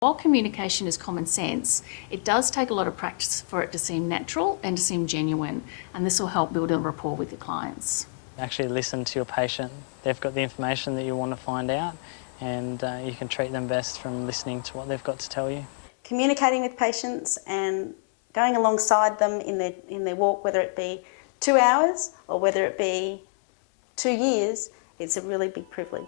While communication is common sense, it does take a lot of practice for it to seem natural and to seem genuine, and this will help build a rapport with your clients. Actually listen to your patient. They've got the information that you want to find out, and you can treat them best from listening to what they've got to tell you. Communicating with patients and going alongside them in their walk, whether it be 2 hours or whether it be 2 years, it's a really big privilege.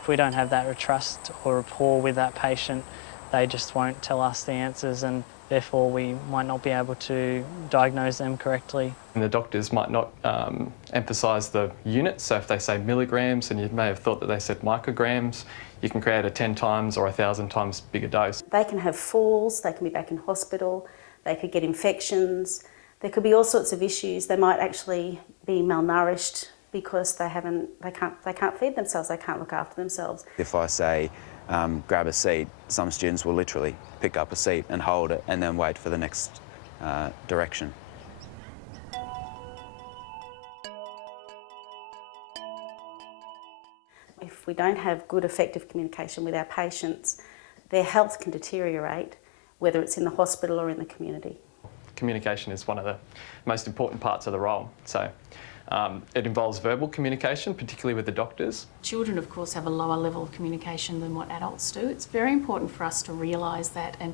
If we don't have that trust or rapport with that patient, they just won't tell us the answers, and therefore we might not be able to diagnose them correctly. And the doctors might not emphasise the units, so if they say milligrams and you may have thought that they said micrograms, you can create a 10 times or 1,000 times bigger dose. They can have falls, they can be back in hospital, they could get infections, there could be all sorts of issues. They might actually be malnourished because they can't feed themselves, they can't look after themselves. If I say grab a seat, some students will literally pick up a seat and hold it and then wait for the next direction. If we don't have good effective communication with our patients, their health can deteriorate, whether it's in the hospital or in the community. Communication is one of the most important parts of the role. So it involves verbal communication, particularly with the doctors. Children, of course, have a lower level of communication than what adults do. It's very important for us to realise that and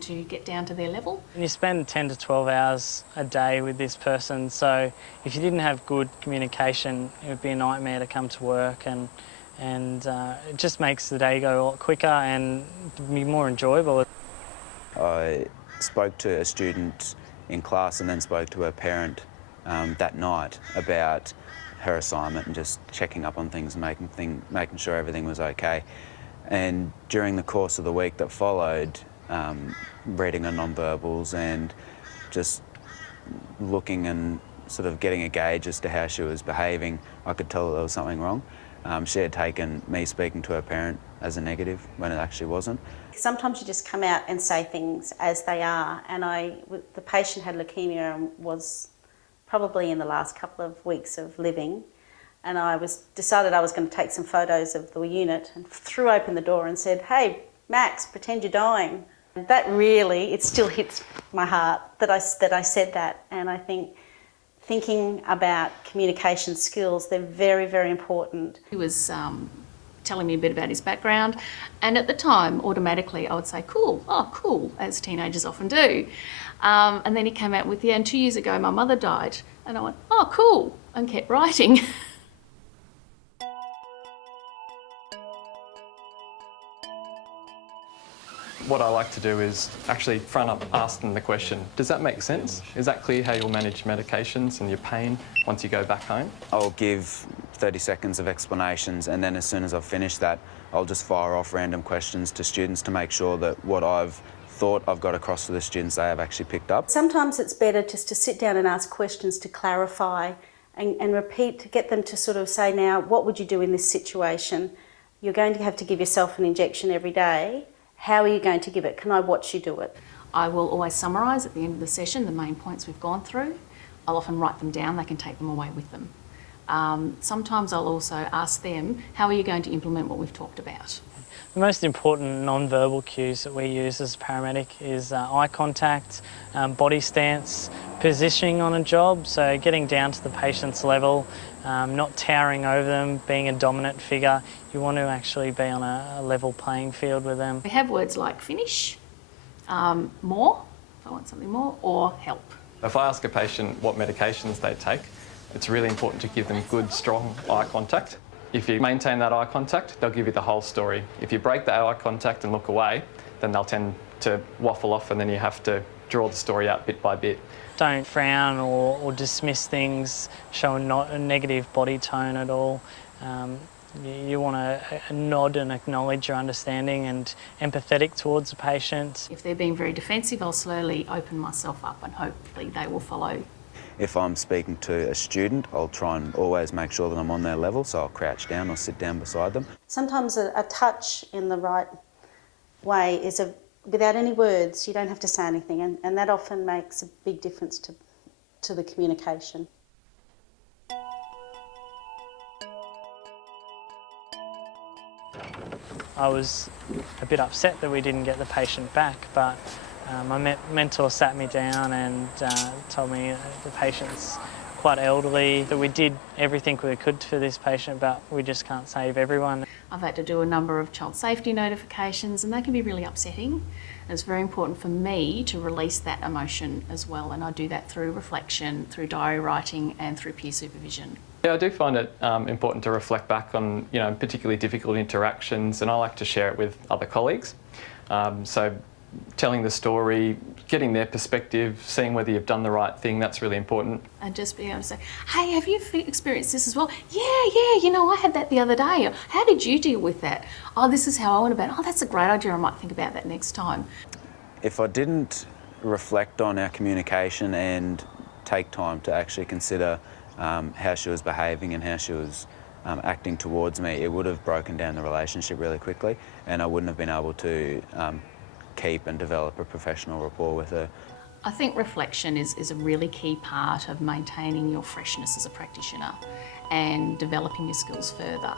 to get down to their level. You spend 10 to 12 hours a day with this person, so if you didn't have good communication, it would be a nightmare to come to work, and it just makes the day go a lot quicker and be more enjoyable. I spoke to a student in class and then spoke to her parent that night about her assignment and just checking up on things and making sure everything was okay. And during the course of the week that followed, reading her non-verbals and just looking and sort of getting a gauge as to how she was behaving, I could tell there was something wrong. She had taken me speaking to her parent as a negative when it actually wasn't. Sometimes you just come out and say things as they are, and the patient had leukemia and was probably in the last couple of weeks of living, and decided I was going to take some photos of the unit and threw open the door and said, "Hey, Max, pretend you're dying." That really, it still hits my heart that I said that, and I think thinking about communication skills, they're very, very important. He was telling me a bit about his background, and at the time, automatically, I would say, "Cool, oh, cool," as teenagers often do. And then he came out with, "Yeah, and 2 years ago, my mother died." And I went, "Oh, cool," and kept writing. What I like to do is actually front up ask them the question, does that make sense? Is that clear how you'll manage medications and your pain once you go back home? I'll give 30 seconds of explanations, and then as soon as I've finished that, I'll just fire off random questions to students to make sure that what I've thought I've got across to the students they have actually picked up. Sometimes it's better just to sit down and ask questions to clarify and repeat, to get them to sort of say, now, what would you do in this situation? You're going to have to give yourself an injection every day. How are you going to give it? Can I watch you do it? I will always summarise at the end of the session the main points we've gone through. I'll often write them down, they can take them away with them. Sometimes I'll also ask them, how are you going to implement what we've talked about? The most important non-verbal cues that we use as a paramedic is eye contact, body stance, positioning on a job, so getting down to the patient's level, not towering over them, being a dominant figure. You want to actually be on a level playing field with them. We have words like finish, more, if I want something more, or help. If I ask a patient what medications they take, it's really important to give them good, strong eye contact. If you maintain that eye contact, they'll give you the whole story. If you break the eye contact and look away, then they'll tend to waffle off, and then you have to draw the story out bit by bit. Don't frown or dismiss things, show a negative body tone at all. You want to nod and acknowledge your understanding and empathetic towards the patient. If they're being very defensive, I'll slowly open myself up and hopefully they will follow. If I'm speaking to a student, I'll try and always make sure that I'm on their level, so I'll crouch down or sit down beside them. Sometimes a touch in the right way is without any words, you don't have to say anything, and that often makes a big difference to the communication. I was a bit upset that we didn't get the patient back, but my mentor sat me down and told me the patient's quite elderly, that we did everything we could for this patient, but we just can't save everyone. I've had to do a number of child safety notifications, and they can be really upsetting. And it's very important for me to release that emotion as well, and I do that through reflection, through diary writing and through peer supervision. Yeah, I do find it important to reflect back on, particularly difficult interactions, and I like to share it with other colleagues. So telling the story, getting their perspective, seeing whether you've done the right thing, that's really important. And just being able to say, hey, have you experienced this as well? Yeah, I had that the other day. Or, how did you deal with that? Oh, this is how I went about it. Oh, that's a great idea. I might think about that next time. If I didn't reflect on our communication and take time to actually consider how she was behaving and how she was acting towards me, it would have broken down the relationship really quickly, and I wouldn't have been able to keep and develop a professional rapport with her. I think reflection is a really key part of maintaining your freshness as a practitioner and developing your skills further.